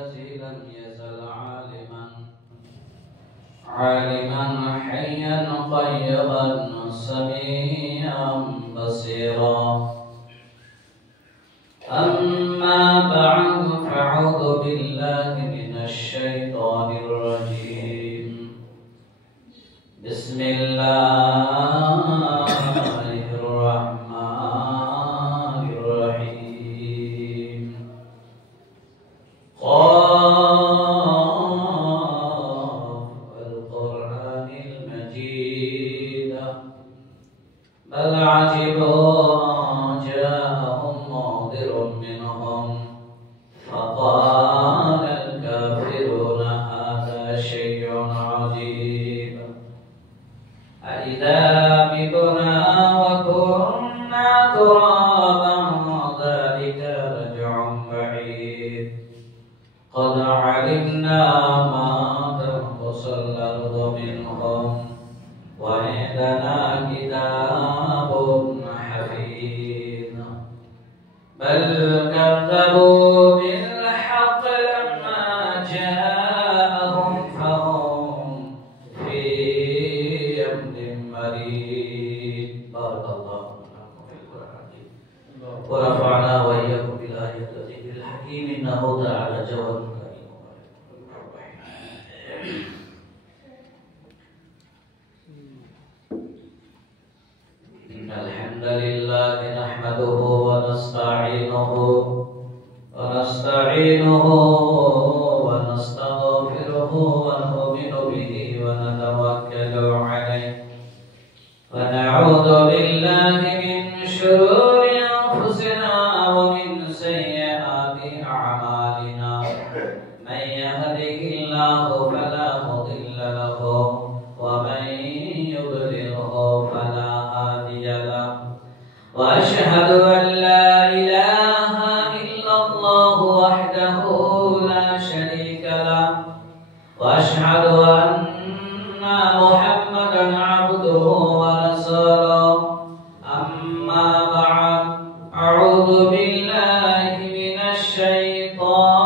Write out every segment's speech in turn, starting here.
الذي لم يزل عالما حيا قيضا سميعا بصيرا. أما بعد فأعوذ بالله من الشيطان الرجيم. بسم الله الرحمن الرحيم. والقرآن المجيد بل عجبوا جاءهم منذر منهم فقال الكافرون هذا شيء عجيب أإذا متنا وكنا ترابا ذلك رجع بعيد قد علمنا ما تنقص الأرض منهم وعندنا كتاب حفيظ بل كذبوا بالحق لما جاءهم فهم في أمر مريض. بارك الله لكم في القرآن ورفعنا وإياكم بالآية الذكر الحكيم إنه تعالى جواد كريم. إن الحمد لله نحمده ونستعينه ونستغفره ونؤمن به ونتوكل عليه ونعوذ بالله من شرور أنفسنا ومن سيئات أعمالنا. من يهده الله فلا مضل له ومن يضلله فلا هادي له وأشهد أن لا إله إلا الله وحده لا شريك له وأشهد أن محمدا عبده ورسوله. أما بعد أعوذ بالله من الشيطان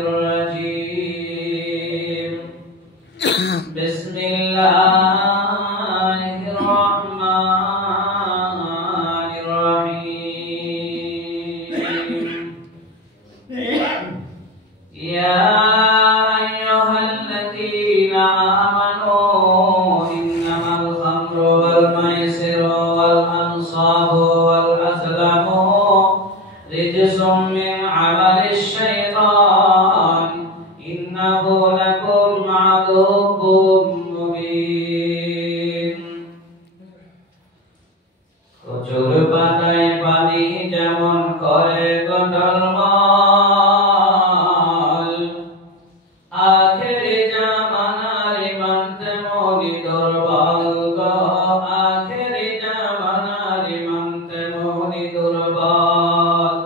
الرجيم. بسم الله الرحمن الرحيم. يا أيها الذين آمنوا إنما الخمر والميسر والأنصاب والأزلام رجس من عمل الشيطان إنه لكم عدو مبين. কচুর পাতায় পানি যেমন করে গোলমাল আখেরি জামানার ইমান তেমনি দুর্বল গো। আখেরি জামানার ইমান তেমনি দুর্বল।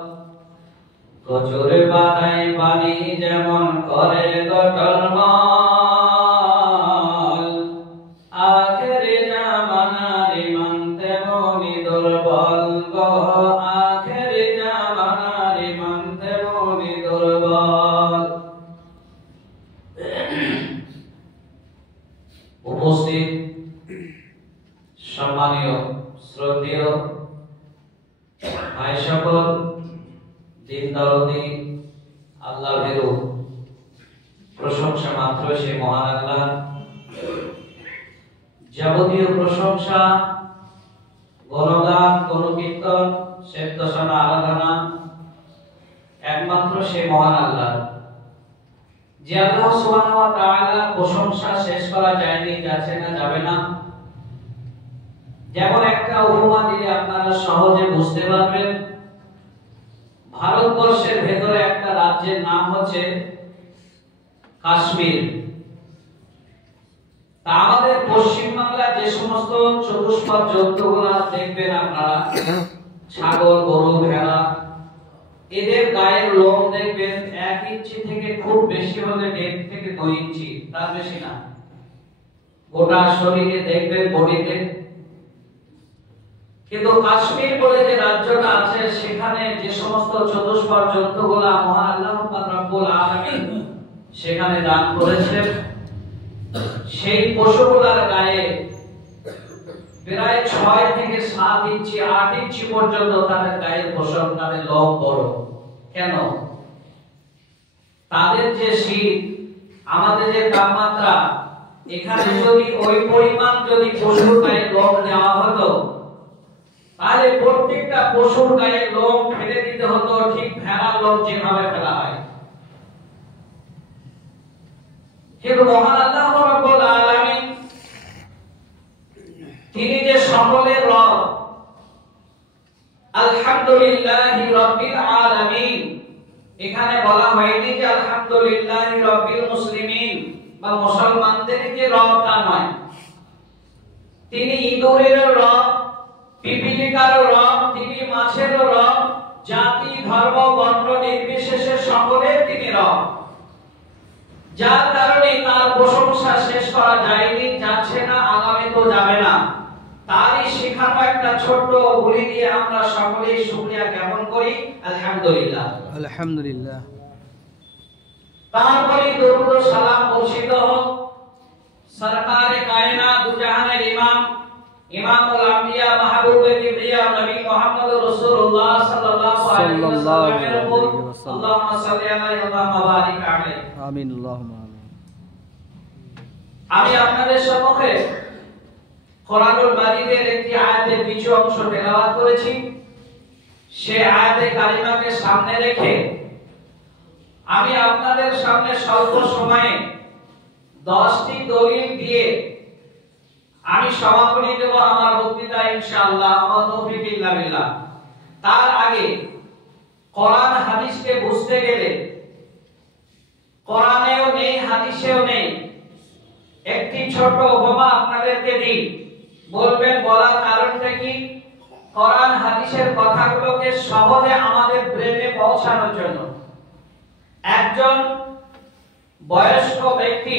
কচুর পাতায় পানি যেমন করে গোলমাল আখেরি জামানার ইমান তেমনি দুর্বল গো। আখেরি জামানার ইমান তেমনি দুর্বল। উপস্থিত সম্মানীয় শ্রদ্ধেয় ভাই সকল, দিন দরদি আল্লাহ ভীরু, প্রশংসা মাত্র সে মহান আল্লাহ। যাবতীয় প্রশংসা, গণগান, গণকীর্তন, সেবদশনা, আরাধনা একমাত্র সে মহান আল্লাহ। যে আল্লাহ সুবহানাহু ওয়া তাআলা প্রশংসা শেষ করা যায়নি, যাচ্ছে না, যাবে না। যেমন একটা উপমা দিলে আপনারা সহজে বুঝতে পারবেন। ভারতবর্ষের ভেতরে একটা রাজ্যের নাম হচ্ছে কাশ্মীর। তা আমাদের পশ্চিম বাংলার যে সমস্ত চতুষ্পদ জন্তুগুলো দেখবেন আপনারা, ছাগল, গরু, ভেড়া, এদের গায়ের লোম দেখবেন 1 ইঞ্চি থেকে খুব বেশি হলে 1.5 থেকে 2 ইঞ্চি, তার বেশি না। গোটা শরীরে দেখবেন, বডিতে কিন্তু কাশ্মীর বলে যে রাজ্যটা আছে সেখানে যে সমস্ত চতুষ্পদ জন্তুগুলা মহান আল্লাহ পাক রব্বুল সেখানে দান করেছেন, সেই পশুগুলার গায়ে প্রায় 6 থেকে 7 ইঞ্চি 8 ইঞ্চি পর্যন্ত তাদের গায়ের পশম, তাদের লোম বড়। কেন? তাদের যে শীত, আমাদের যে তাপমাত্রা, এখানে যদি ওই পরিমাণ যদি পশুর গায়ে লোম দেওয়া হতো, তাহলে প্রত্যেকটা পশুর গায়ে লোম ফেলে দিতে হতো, ঠিক ভেড়ার লোম যেভাবে ফেলা হয়। কিন্তু মহান আল্লাহ রাব্বুল আলামিন, তিনি যে সকলের রব, আলহামদুলিল্লাহি রাব্বিল আলামিন, এখানে বলা হয়নি যে আলহামদুলিল্লাহি রাব্বিল মুসলিমিন বা মুসলমানদের যে রব তা নয়। তিনি ইঁদুরের রব, পিপীলিকার রব, তিনি মাছের রব, জাতি ধর্ম বর্ণ নির্বিশেষে সকলের তিনি রব। যার কারণে তার প্রশংসা শেষ করা যায়নি, যাচ্ছে না, আগামী তো যাবে না। তারই শেখানো একটা ছোট্ট বলি দিয়ে আমরা সকলেই শুকরিয়া জ্ঞাপন করি, আলহামদুলিল্লাহ। আলহামদুলিল্লাহ। তারপরে দরুদ ও সালাম বর্ষিত হোক সরকারে কায়নাত দুজাহানের ইমাম, ইমামুল আম্বিয়া, মাহবুবে কিবরিয়া, নবী মুহাম্মদ রাসূলুল্লাহ সাল্লাল্লাহু আলাইহি ওয়াসাল্লামের উপর আল্লাহুম্মা সাল্লি আলাইহি ওয়া বারিক আলাইহি। আমিন, আল্লাহুম্মা আমিন। আমি আপনাদের সম্মুখে কোরআনুল মাজিদের একটি আয়াতের কিছু অংশ তেলাওয়াত করেছি। সেই আয়াতে কারিমাকে সামনে রেখে আমি আপনাদের সামনে স্বল্প সময়ে 10টি দলিল দিয়ে আমি সমাপনী দেব আমার বক্তৃতা ইনশাআল্লাহ, ওয়া তৌফিক ইল্লা বিল্লাহ। তার আগে কোরআন হাদিসকে বুঝতে গেলে কোরআনেও নেই, হাদিসেও নেই, একটি ছোট উপমা আপনাদেরকে দিই। বলবেন বলার কারণটা কি? কোরআন হাদিসের কথাগুলোকে সহজে আমাদের ব্রেনে পৌঁছানোর জন্য। একজন বয়স্ক ব্যক্তি,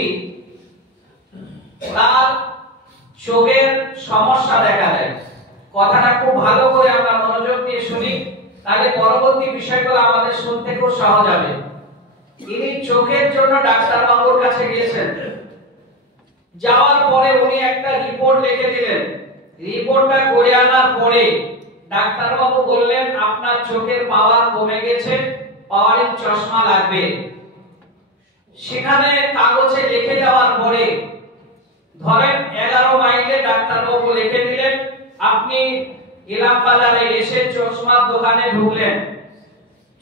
তার চোখের সমস্যা দেখা দেয়। কথাটা খুব ভালো করে আমরা মনোযোগ দিয়ে শুনি, তাহলে পরবর্তী বিষয়গুলো আমাদের শুনতে খুব সহজ হবে। তিনি চোখের জন্য ডাক্তার বাবুর কাছে গিয়েছেন। যাওয়ার পরে উনি একটা রিপোর্ট লিখে দিলেন। রিপোর্টটা করে আনার পরে ডাক্তার বাবু বললেন, আপনার চোখের পাওয়ার কমে গেছে, পাওয়ারিং চশমা লাগবে। সেখানে কাগজে লিখে দেওয়ার পরে ধরেন 11 মাইলে ডাক্তার বাবু লিখে দিলেন, আপনি ইলাম বাজারে এসে চশমার দোকানে ঢুকলেন।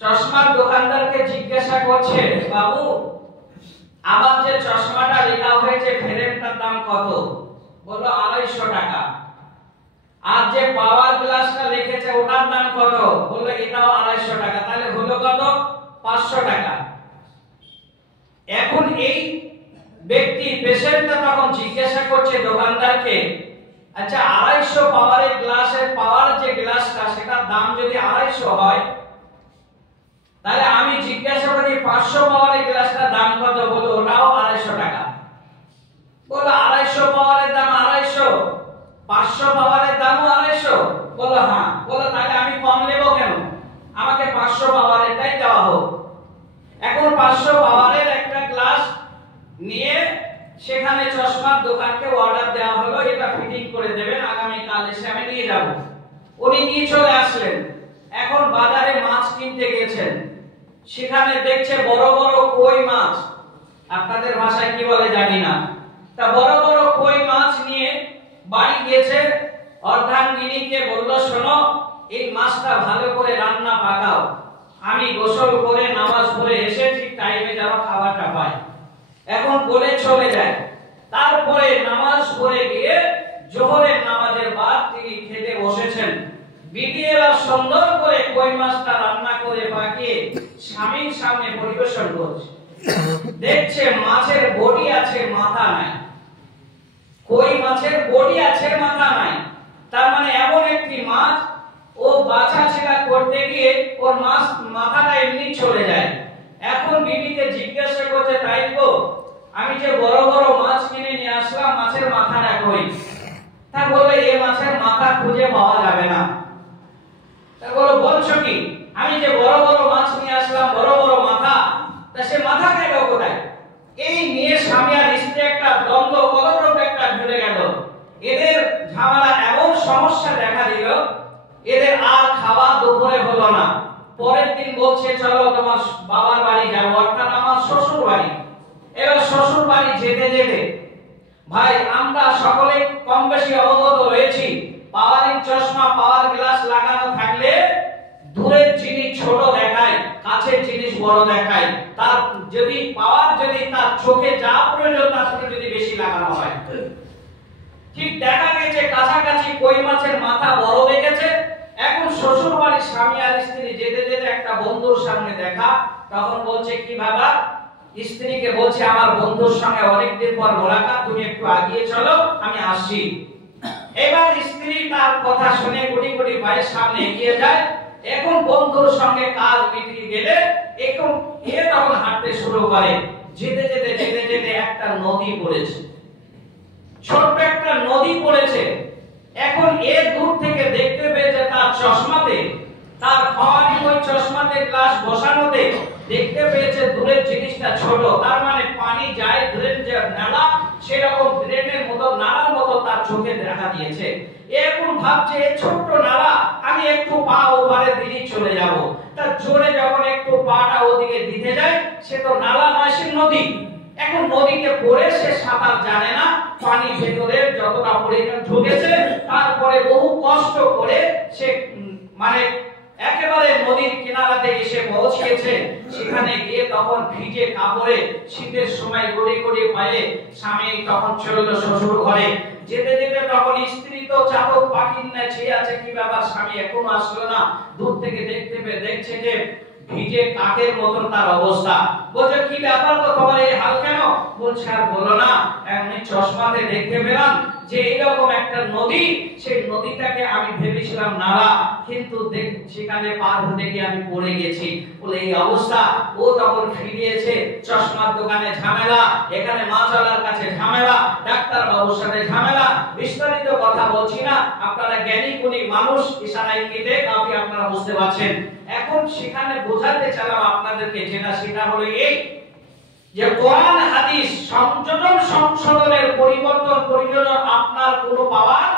চশমার দোকানদারকে জিজ্ঞাসা করছে, বাবু আমার যে চশমাটা লেখা হয়েছে ফ্রেমটার দাম কত? বলল 250 টাকা। আর যে পাওয়ার গ্লাসটা লিখেছে ওটার দাম কত? বলল এটাও 250 টাকা। তাহলে হলো কত? 500 টাকা। এখন এই ব্যক্তি পেশেন্টটা তখন জিজ্ঞাসা করছে দোকানদারকে, আচ্ছা 250 পাওয়ারের গ্লাসের পাওয়ার যে গ্লাসটা সেটার দাম যদি 250 হয়, তাহলে আমি জিজ্ঞাসা করি 500 পাওয়ারের গ্লাসটার দাম কত? বলল ওটাও 250 টাকা। বলল 250 পাওয়ারের দাম 250, 500 পাওয়ারের দামও 250? বলল হ্যাঁ। বলল তাহলে আমি কম নেব কেন? আমাকে 500 পাওয়ারেরটাই দেওয়া হোক। এখন 500 পাওয়ারের একটা গ্লাস নিয়ে সেখানে চশমার দোকানকে অর্ডার দেওয়া হলো, এটা ফিটিং করে দেবেন, আগামী কাল এসে আমি নিয়ে যাব। উনি নিয়ে চলে আসলেন। এখন বাজারে মাছ কিনতে গেছেন, সেখানে দেখছে বড় বড় কই মাছ, আপনাদের ভাষায় কি বলে জানি না, তা বড় বড় কই মাছ নিয়ে বাড়ি গিয়েছে। অর্ধাঙ্গিনীকে বলল, শোনো এই মাছটা ভালো করে রান্না পাকাও, আমি গোসল করে নামাজ পড়ে এসে ঠিক টাইমে যেন খাবারটা পাই। এখন বলে চলে যায়। তারপরে নামাজ পড়ে গিয়ে জোহরের নামাজের বাদ তিনি খেতে বসেছেন। বিবিরা সুন্দর করে কই মাছটা রান্না করে পাকিয়ে স্বামীর সামনে পরিবেশন করছে। দেখছে মাছের বডি আছে, মাথা নাই। কই মাছের বডি আছে, মাথা নাই। তার মানে এমন একটি মাছ, ও বাছাছেড়া করতে গিয়ে ওর মাথাটা এমনি চলে যায়। এখন বিবিকে জিজ্ঞাসা করছে, তাই গো আমি যে বড় বড় মাছ কিনে নিয়ে আসলাম, মাছের মাথাটা কই? তা বলে এই মাছের মাথা খুঁজে পাওয়া যাবে না। তা বলো বলছো কি? আমি যে বড় বড় মাছ নিয়ে আসলাম, বড় বড় মাথা, তা সে মাথা গেল কোথায়? স্বামী আর স্ত্রী একটা দ্বন্দ্ব কলরব একটা জুড়ে গেল। এদের ঝামেলা এমন সমস্যা দেখা দিল, এদের আর খাওয়া দুপুরে হলো না। পরের দিন বলছে চলো তোমার বাবার বাড়ি যাবো, অর্থাৎ আমার শ্বশুর বাড়ি। এবার শ্বশুর বাড়ি যেতে যেতে ভাই আমরা সকলে কম বেশি অবগত রয়েছি, পাওয়ারিং চশমা পাওয়ার গ্লাস লাগানো থাকলে দূরের জিনিস ছোট দেখায়, কাছের জিনিস বড় দেখায়। তার যদি পাওয়ার যদি তার চোখে যা প্রয়োজন তার থেকে যদি বেশি লাগানো হয়, ঠিক দেখা গেছে কাছাকাছি কই মাছের মাথা বড় দেখেছে। এখন শ্বশুর বাড়ির স্বামী আর স্ত্রী যেতে যেতে একটা বন্ধুর সামনে দেখা, তখন বলছে কি বাবা, স্ত্রীকে বলছে আমার বন্ধুর সঙ্গে অনেকদিন পর মোলাকাত, তুমি একটু আগিয়ে চলো আমি আসছি। এবার স্ত্রী তার কথা শুনে কোটি কোটি ভাইয়ের সামনে এগিয়ে যায়। এখন বন্ধুর সঙ্গে কাজ মিটিয়ে গেলে এখন তখন হাঁটতে শুরু করে। যেতে যেতে যেতে যেতে একটা নদী পড়েছে, ছোট্ট একটা নদী পড়েছে। এখন দূর থেকে দেখতে পেয়েছে তার চশমাতে, তার খাওয়ানি ওই চশমাতে গ্লাস বসানোতে দেখতে পেয়েছে দূরের জিনিসটা ছোট। তার মানে পানি যায় দূরের যে নালা, সেরকম ড্রেনের মতো নালার মতো তার চোখে দেখা দিয়েছে। এখন ভাবছে এই ছোট্ট নালা, আমি একটু পা ওপারে দিলেই চলে যাব। তার জোরে যখন একটু পাটা ওদিকে দিতে যায়, সে তো নালা নয়, সে নদী। এখন নদীতে পড়ে সে সাঁতার জানে না, পানি ভেতরে যতটা পরিমাণ ঢুকেছে, তারপরে বহু কষ্ট করে সে মানে একেবারে নদীর কিনারাতে এসে পৌঁছেছে। সেখানে গিয়ে তখন ভিজে কাপড়ে শীতের সময় গড়ি গড়ি পায়ে স্বামী তখন চলল শ্বশুর ঘরে। যেতে যেতে তখন স্ত্রী তো চাতক পাখির ন্যায় চেয়ে আছে, কি ব্যাপার স্বামী এখনো আসলো না। দূর থেকে দেখতে পেয়ে দেখছে যে ভিজে কাকের মতন তার অবস্থা। বলছে কি ব্যাপার তো তোমার এই হাল কেন? বলছে আর বলো না, আমি চশমাতে দেখতে পেলাম যে এইরকম একটা নদী, সেই নদীটাকে আমি ভেবেছিলাম নালা, কিন্তু সেখানে পার হতে গিয়ে আমি পড়ে গেছি। বলে এই অবস্থা। ও তখন ফিরিয়েছে, চশমার দোকানে ঝামেলা, এখানে মাছওয়ালার কাছে ঝামেলা, ডাক্তার বাবুর সাথে ঝামেলা। বিস্তারিত কথা বলছি না, আপনারা জ্ঞানী গুণী মানুষ, ইশারা ইঙ্গিতে কাউকে আপনারা বুঝতে পারছেন। এখন সেখানে বোঝাতে চাইলাম আপনাদেরকে সেটা হলো এই যে কোরআন হাদিস সংশোধনের পরিবর্তন আপনার কোনো পাওয়ার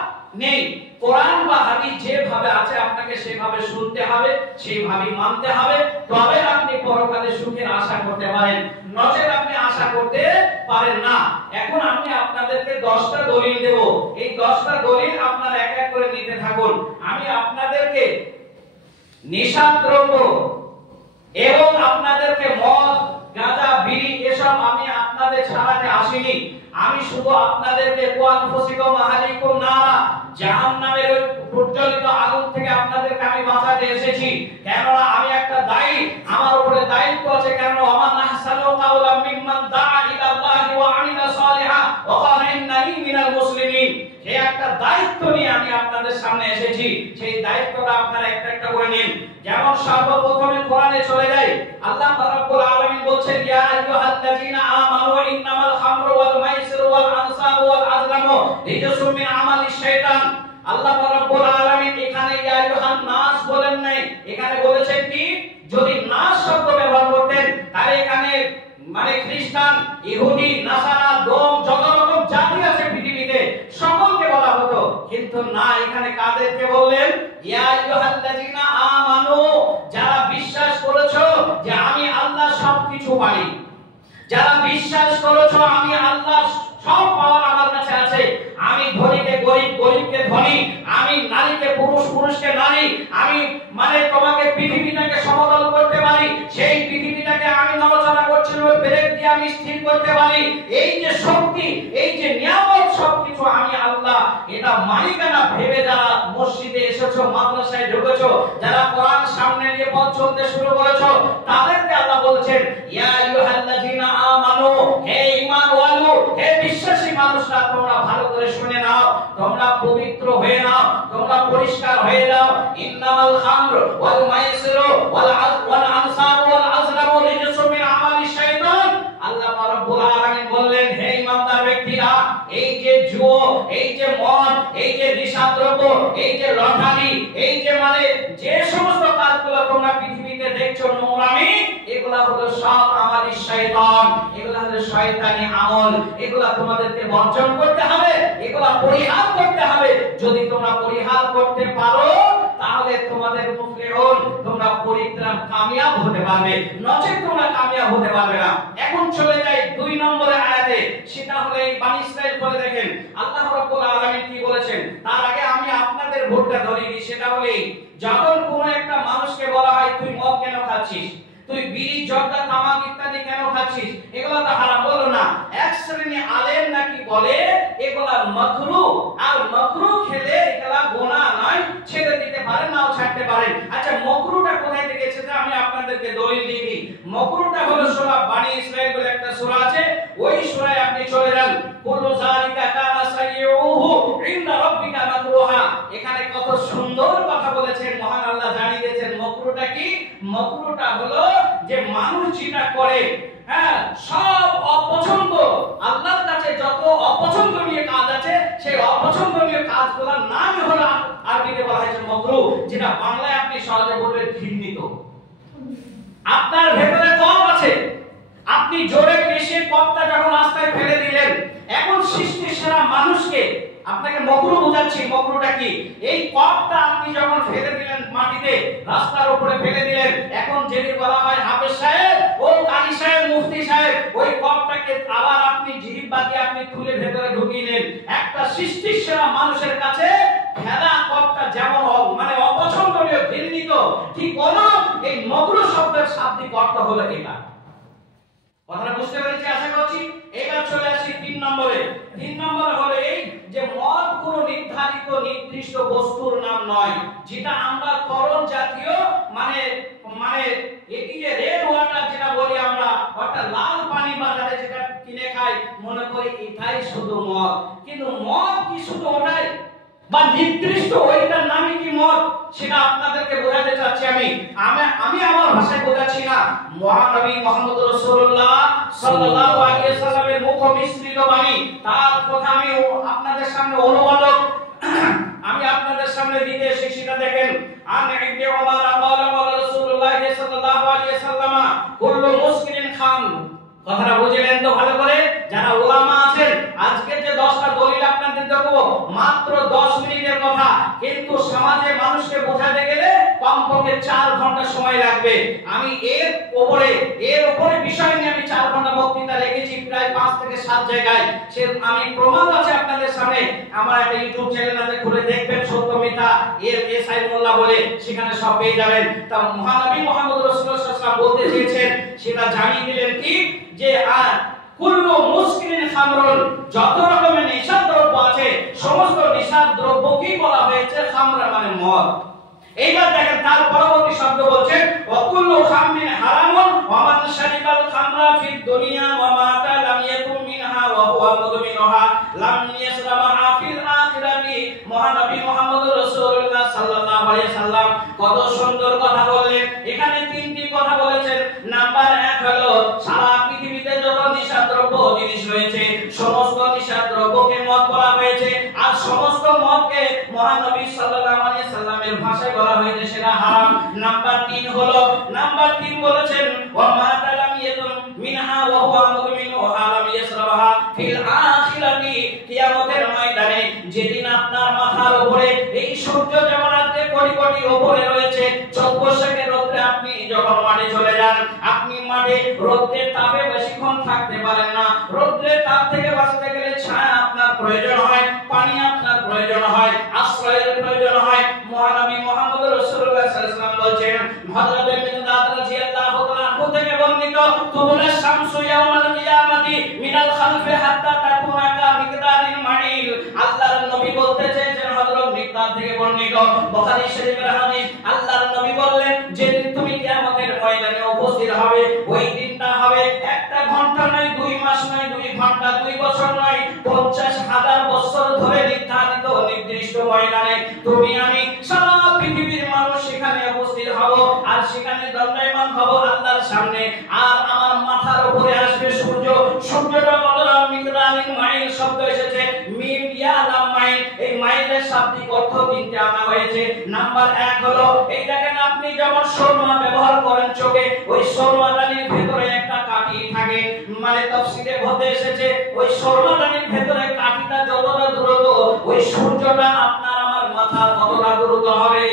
নেই। কোরআন বা হাদিস যেভাবে আছে আপনাকে সেভাবে শুনতে হবে, সেইভাবে মানতে হবে, তবে আপনি পরকালে সুখের আশা করতে পারেন, নচেত আপনি আশা করতে পারেন না। এখন আমি আপনাদেরকে 10টা দলিল দেব, এই 10টা দলিল আপনারা এক এক করে নিতে থাকুন। আমি আপনাদেরকে নেশাদ্রব্য এবং আপনাদেরকে মদ, গাঁজা, বিড়ি এসব আমি আপনাদের ছাড়াতে আসিনি। আমি শুধু আপনাদেরকে কুয়ানফুসিকুম আহলিকুম নারা, জাহান্নামের ওই প্রজ্বলিত আগুন থেকে আপনাদেরকে আমি বাঁচাতে এসেছি। কেননা আমি একটা দায়ী, আমার উপরে দায়িত্ব আছে। কেন আমার নাহসানু কাওলাম মিম্মান দাআ ইলাল্লাহি ওয়া আমিলা সালিহা ওয়া ক্বালা ইন্নানি মিনাল মুসলিমিন। এই একটা দায়িত্ব নিয়ে আমি আপনাদের সামনে এসেছি। সেই দায়িত্বটা আপনারা একটা একটা করে নিন। যেমন সর্বপ্রথমে কোরআনে চলে যাই, আল্লাহ রাব্বুল আলামিন বলছেন ইয়া আইয়ুহাল্লাযীনা আমানু ইন্নামাল খামরু ওয়াল মাইসিরু ওয়াল আনসাবু ওয়াল আযলামু রিজসুম মিন আমালিশ শাইতান। আল্লাহ রাব্বুল আলামিন এখানে ইয়া আইয়ুহান নাস বলেন নাই, এখানে বলেছেন কি, যদি নাস শব্দ ব্যবহার করতেন তাহলে এখানে মানে খ্রিস্টান, ইহুদি, নাসারা, ডোম, যত রকম জাতি আছে পৃথিবীতে সকলকে বলা হতো, কিন্তু না, এখানে কাদেরকে বললেন? ইয়া আইয়ুহাল্লাযীনা আমানু, যারা বিশ্বাস করেছো যে আমি আল্লাহ সবকিছু পারি, যারা বিশ্বাস করেছো আমি আল্লাহ সব পাওয়ার আমার কাছে আছে, আমি ধনীকে গরীব, গরীবকে ধনী, আমি নারীকে পুরুষ, পুরুষকে নারী, আমি মানে তোমাকে পৃথিবীটাকে সমতল করতে পারি, সেই পৃথিবীটাকে আমি নড়াচড়া করছিল ব্রেক দিয়ে আমি স্থির করতে পারি, এই যে শক্তি, এই যে নিয়ামত, সবকিছু আমি আল্লাহ। এটা মালিকানা ভেবে যারা মসজিদে এসেছো, মাদ্রাসায় ঢুকেছো, যারা কোরআন সামনে নিয়ে পথ চলতে শুরু করেছো, তাদেরকে আল্লাহ বলছেন ইয়া আইয়ুহাল্লাযীনা আমানু, হে ঈমানওয়ালা, হে বিশ্বাসী মানুষরা, তোমরা ভালো করে শুনে নাও, তোমরা পবিত্র হয়ে নাও, তোমরা পরিষ্কার হয়ে যাও। ইন্নামাল খামরু ওয়াল মাইসিরু ওয়াল আনসাবু ওয়াল আযলামু রিজসুম মিন আমালিশ শাইতান। আল্লাহ রাব্বুল আলামিন বললেন, হে ঈমানদার ব্যক্তিরা, এই যে জুয়া, এই যে মদ, এই যে নিশাদ্রব্য, এই যে লটারি, এই যে মানে যে সমস্ত কাজগুলো তোমরা পৃথিবীতে দেখছো নোংরামি, এগুলা হলো সব আমার আমালিশ শাইতান, এগুলা হলো শয়তানি আমল। এগুলা তোমাদেরকে বর্জন করতে হবে, এগুলা পরিহার করতে হবে। যদি তোমরা পরিহার করতে পারো তাহলে তোমাদের মুফলিহুন, তোমরা পরিত্রাণ কামিয়াব হতে পারবে, নচেত তোমরা কামিয়াব হতে পারবে না। এখন চলে যাই 2 নম্বরের আয়াতে, সেটা হলো এই বনি ইসরাইল করে দেখেন আল্লাহ রাব্বুল আলামিন কি বলেছেন। তার আগে আমি আপনাদের ভোটটা ধরিয়ে দিই, সেটা হলো যখন কোনো একটা মানুষকে বলা হয় তুই মদ কেন খাচ্ছিস, তুই বিড়ি জর্দা তামাক ইত্যাদি কেন খাচ্ছিস, এগুলা তো হারাম, বলো না। এক শ্রেণী আলেম নাকি বলে এগুলা মাকরুহ, আর মাকরুহ খেলে এগুলা গুনাহ নয়, ছেড়ে দিতে পারেন নাও ছাড়তে পারেন। আচ্ছা মাকরুহটা কোথায় থেকে এসেছে আমি আপনাদেরকে দলিল দিয়ে দিই। মাকরুহটা হলো সূরা বনি ইসরাইল বলে একটা সূরা আছে, ওই সূরায় আপনি চলে যান, কুল্লু যালিকা কানা সাইয়্যুহু ইনদা রাব্বিকা মাকরুহা। এখানে কত সুন্দর কথা বলেছেন মহান আল্লাহ, জানিয়ে দিয়েছেন মাকরুহটা কি। মাকরুহটা হলো যে মানুষ যেটা করে, হ্যাঁ, সব অপছন্দ, আল্লাহর কাছে যত অপছন্দনীয় কাজ আছে সেই অপছন্দনীয় কাজগুলোর নাম হলো আরবিতে বলা হয়েছে মাকরুহ, যেটা বাংলায় আপনি সহজে বলবেন ঘৃণিত। আপনার ভেতরে কপ আছে, আপনি জোরে কেশে কপটা যখন রাস্তায় ফেলে দিলেন, এখন সৃষ্টির সেরা মানুষকে আপনাকে মাকরুহ বোঝাচ্ছি। মাকরুহটা কি? এই কপটা আপনি যখন ফেলে দিলেন মাটিতে, রাস্তার উপরে ফেলে দিলেন, এখন যদি বলা হয় হাফেজ সাহেব, ও কারি সাহেব, মুফতি সাহেব, ওই কপটাকে আবার আপনি জিহিব বাকি আপনি তুলে ভেতরে ঢুকিয়ে নেন। একটা সৃষ্টির সেরা মানুষের কাছে ফেলা কপটা যেমন মানে অপছন্দনীয়, ঘৃণিত, ঠিক এই মাকরুহ শব্দের শাব্দিক অর্থ হলো এটা। কথাটা বুঝতে পেরেছি আশা করছি। এবার চলে আসি 3 নম্বরে। 3 নম্বর হলো এই যে মদ কোনো নির্ধারিত নির্দিষ্ট বস্তুর নাম নয়, যেটা আমরা তরল জাতীয় মানে এটি যে রেড ওয়াটার যেটা বলি আমরা, অর্থাৎ লাল পানি বাজারে যেটা কিনে খাই, মনে করি এটাই শুধু মদ। কিন্তু মদ কি শুধু ওটাই, বা নির্দিষ্ট ওইটার নামই কি মদ, সেটা আপনাদেরকে বোঝাতে চাচ্ছি আমি আমার ভাষায় বোঝাচ্ছি না। মহানবী মুহাম্মদ রাসূলুল্লাহ সাল্লাল্লাহু আলাইহি ওয়াসাল্লামের মুখ মিশ্রিত বাণী, তার কথা আমি আপনাদের সামনে অনুবাদক আমি আপনাদের সামনে দিতে এসেছি। সেটা দেখেন, আন ইবনে ওমর ক্বালা ক্বালা রাসূলুল্লাহ সাল্লাল্লাহু আলাইহি ওয়াসাল্লাম কুল্লু মুসকিরিন খামর। কথাটা বুঝলেন তো ভালো করে? যারা উলামা আছেন, আজকে যে 10টা দলিল আপনাদের দেব মাত্র 10 মিনিটের কথা, কিন্তু সমাজে মানুষকে বোঝাতে গেলে কমপক্ষে 4 ঘন্টা সময় লাগবে। আমি এর উপরে বিষয় নিয়ে আমি 4 ঘন্টা বক্তৃতা রেখেছি প্রায় 5 থেকে 7 জায়গায়। সে আমি প্রমাণ আছে আপনাদের সামনে, আমার একটা ইউটিউব চ্যানেল আছে, খুলে দেখবেন সত্য মিথ্যা এর এসআই মোল্লা বলে, সেখানে সব পেয়ে যাবেন। তা মহানবী মুহাম্মদ রাসূলুল্লাহ সাল্লাল্লাহু আলাইহি ওয়াসাল্লাম বলতে চেয়েছেন, সেটা জানিয়ে দিলেন কি যে কুল্লু মুসকিরিন খামরুন, যত রকমের নেশা দ্রব্য আছে সমস্ত নেশা দ্রব্যকেই বলা হয়েছে খামরা মানে মদ। এইবার দেখেন তার পরবর্তী শব্দ বলছেন ওয়া কুল্লু খামরিন হারামুন ওয়া মান শারিবাল খামরা ফিদ দুনিয়া ওয়া মাতা লাম ইয়াকুম মিনহা ওয়া হুয়া মুদমিনুহা লাম ইয়াসরাবাহা ফিল আখিরাতি। মহানবী মুহাম্মদ রাসূলুল্লাহ সাল্লাল্লাহু আলাইহি সাল্লাম কত সুন্দর কথা বললেন। এখানে 3টি কথা বলেছেন। নাম্বার 1 হলো সারা পৃথিবীতে যত নিশাদ্রব্য জিনিস রয়েছে সমস্ত নিশাদ্রব্যকে মদ বলা হয়েছে, আর সমস্ত মদকে মহানবী সাল্লাল্লাহু আলাইহি সাল্লামের ভাষায় বলা হয়েছে সেটা হারাম। নাম্বার 3 বলেছেন ওয়া মা তালাম ইয়াতুম মিনহা ওয়া হুয়া মুদমিনু হারাম ইয়াসরাবাহা ফিল আখিরাতি। কিয়ামতের ময়দানে যেদিন আপনার মাথার উপরে এই সূর্য যেমন আজকে কোটি কোটি উপরে রয়েছে, 1400 রোদে আপনি যখন মাঠে চলে যান, আপনি মাঠে রোদের তাপে বেশিক্ষণ থাকতে পারেন না। রোদের তাপ থেকে বাঁচতে গেলে ছায়া আপনার প্রয়োজন হয়, পানি আপনার প্রয়োজন হয়, আশ্রয়ের প্রয়োজন হয়। মহানবী মুহাম্মদ রাসূলুল্লাহ সাল্লাল্লাহু আলাইহি ওয়াসাল্লাম বলেন, হযরত মিকদাদ রাদিয়াল্লাহু তাআলা আনহু থেকে বর্ণিত, তুবুনা শামসু ইয়াউমাল কিয়ামাতি মিনাল খালফি হাত্তা তাকুনা কা মিকদারিল মাইল। আল্লাহর নবী বলতে চেয়েছেন, হযরত মিকদাদ থেকে বর্ণিত বুখারী শরীফের হাদিস, আল্লাহর নবী বললেন, যেদিন তুমি কিয়ামতের ময়দানে উপস্থিত হবে, ওই দিনটা হবে 1 ঘন্টা নয়, 2 মাস নয়, 2 ঘন্টা, 2 বছর নয়, 50,000 বছর ধরে নির্ধারিত নির্দিষ্ট ময়দানে তুমি আমি সারা পৃথিবীর মানুষ সেখানে উপস্থিত হব, আর সেখানে দণ্ডায়মান হব আল্লাহর সামনে। আর আমার মাথার উপরে আসবে সূর্য। সূর্যটা কতটা মিকদারিন মাইল শব্দ এসেছে, মিম ইয়া লাম মাইল, এই মাইলের শাব্দিক অর্থ 3টা আনা হয়েছে। নাম্বার 1 হলো এই দেখেন আপনি যেমন সুরমা ব্যবহার করেন চোখে, ওই সুরমাদানির ভিতরে একটা কাঠি মানে তাফসীরে বলতে এসেছে ওই সরমাদানির ভেতরে কাঠিটা যতটা দ্রুত ওই সূর্যটা আপনার আমার মাথা ততটা দ্রুত হবে।